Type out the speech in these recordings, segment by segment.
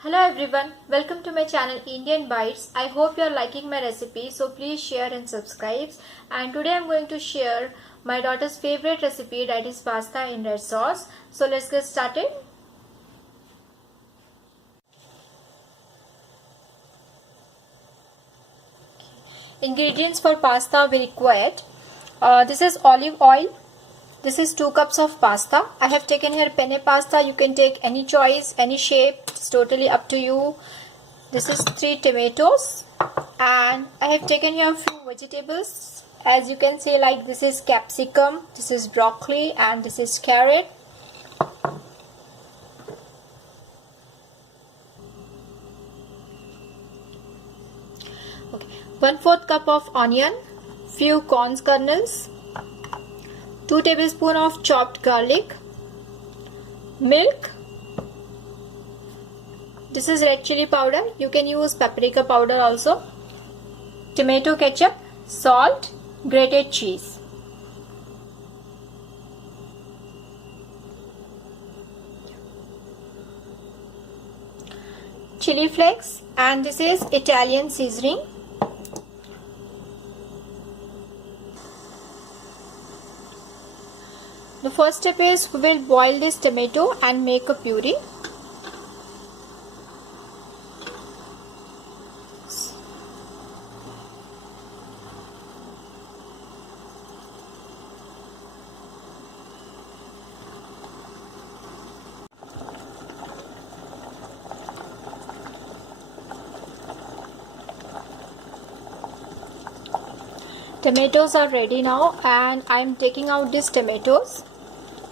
Hello everyone, welcome to my channel Indian Bites. I hope you are liking my recipe, so please share and subscribe. And today I am going to share my daughter's favorite recipe, that is pasta in red sauce. So let's get started. Ingredients for pasta we required. This is olive oil. This is 2 cups of pasta. I have taken here penne pasta. You can take any choice, any shape. It's totally up to you. This is 3 tomatoes. And I have taken here a few vegetables. As you can see, like this is capsicum, this is broccoli, and this is carrot. Okay. 1/4 cup of onion, few corn kernels, 2 tablespoons of chopped garlic, milk. This is red chili powder. You can use paprika powder also. Tomato ketchup, salt, grated cheese. Chili flakes, and this is Italian seasoning. The first step is we will boil this tomato and make a puree. Tomatoes are ready now, and I am taking out these tomatoes.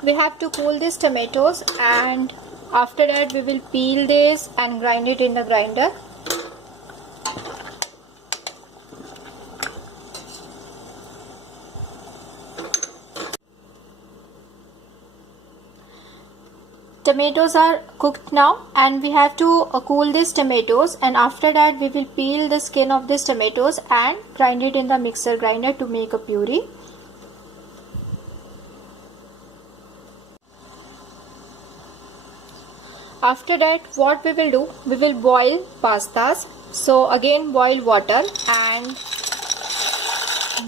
We have to cool these tomatoes, and after that we will peel this and grind it in the grinder. Tomatoes are cooked now, and we have to cool these tomatoes, and after that we will peel the skin of these tomatoes and grind it in the mixer grinder to make a puree. After that, what we will do, we will boil pastas. So again boil water and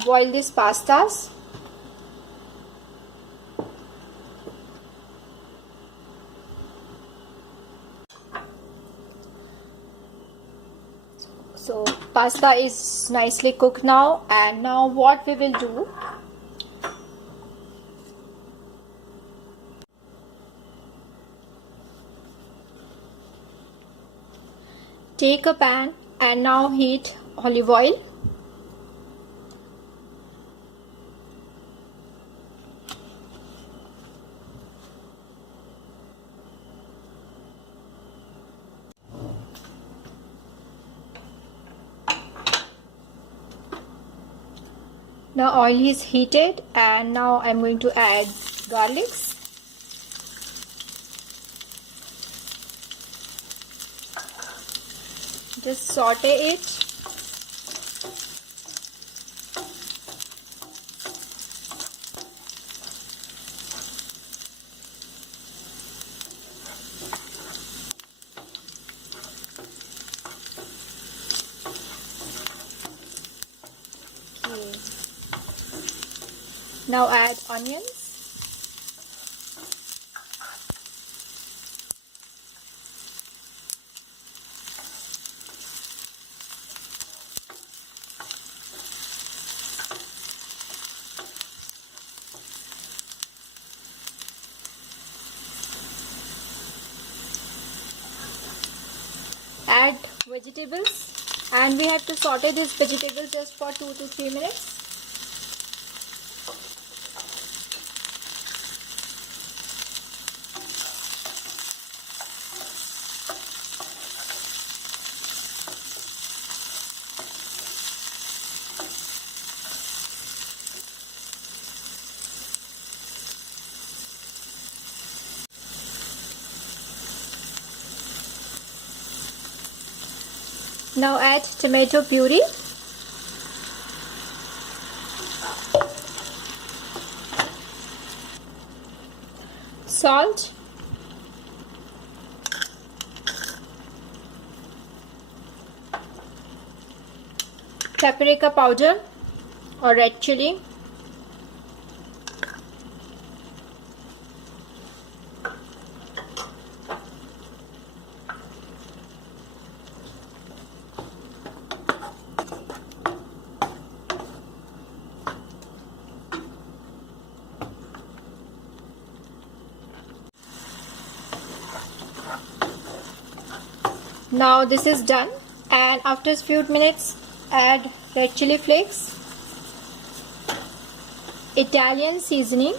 boil these pastas. So pasta is nicely cooked now, and now what we will do, take a pan and now heat olive oil. Now oil is heated, and now I'm going to add garlics. Just saute it. Okay. Now add onions. Add vegetables, and we have to saute these vegetables just for 2 to 3 minutes. Now add tomato puree. Salt, paprika powder or red chili, now this is done, and after a few minutes add red chili flakes, Italian seasoning,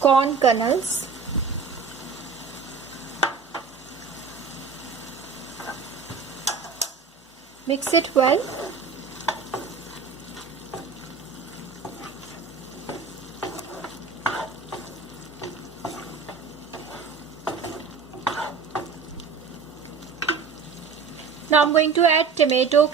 corn kernels, mix it well. Now I'm going to add tomato.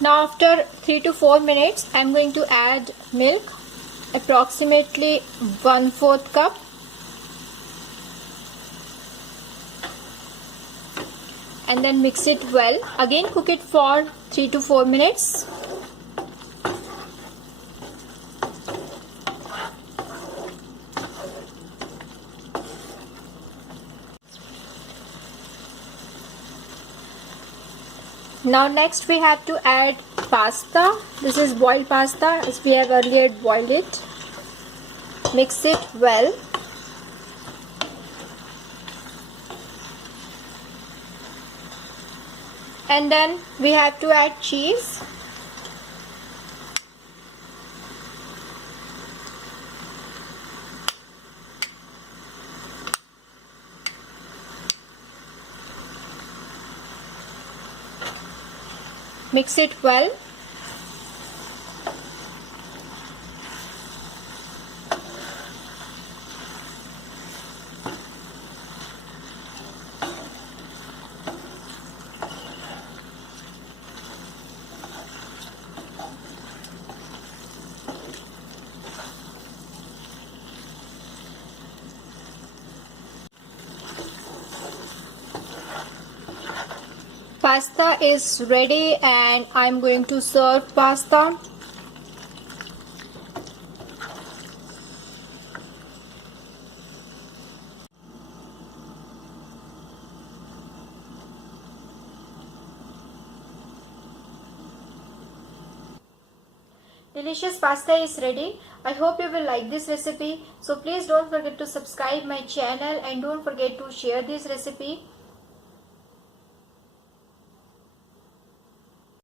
Now after 3 to 4 minutes I'm going to add milk, approximately 1/4 cup, and then mix it well. Again cook it for 3 to 4 minutes. Now next we have to add pasta. This is boiled pasta as we have earlier boiled it. Mix it well. And then we have to add cheese. Mix it well. Pasta is ready and I'm going to serve pasta. Delicious pasta is ready. I hope you will like this recipe. So please don't forget to subscribe my channel and don't forget to share this recipe.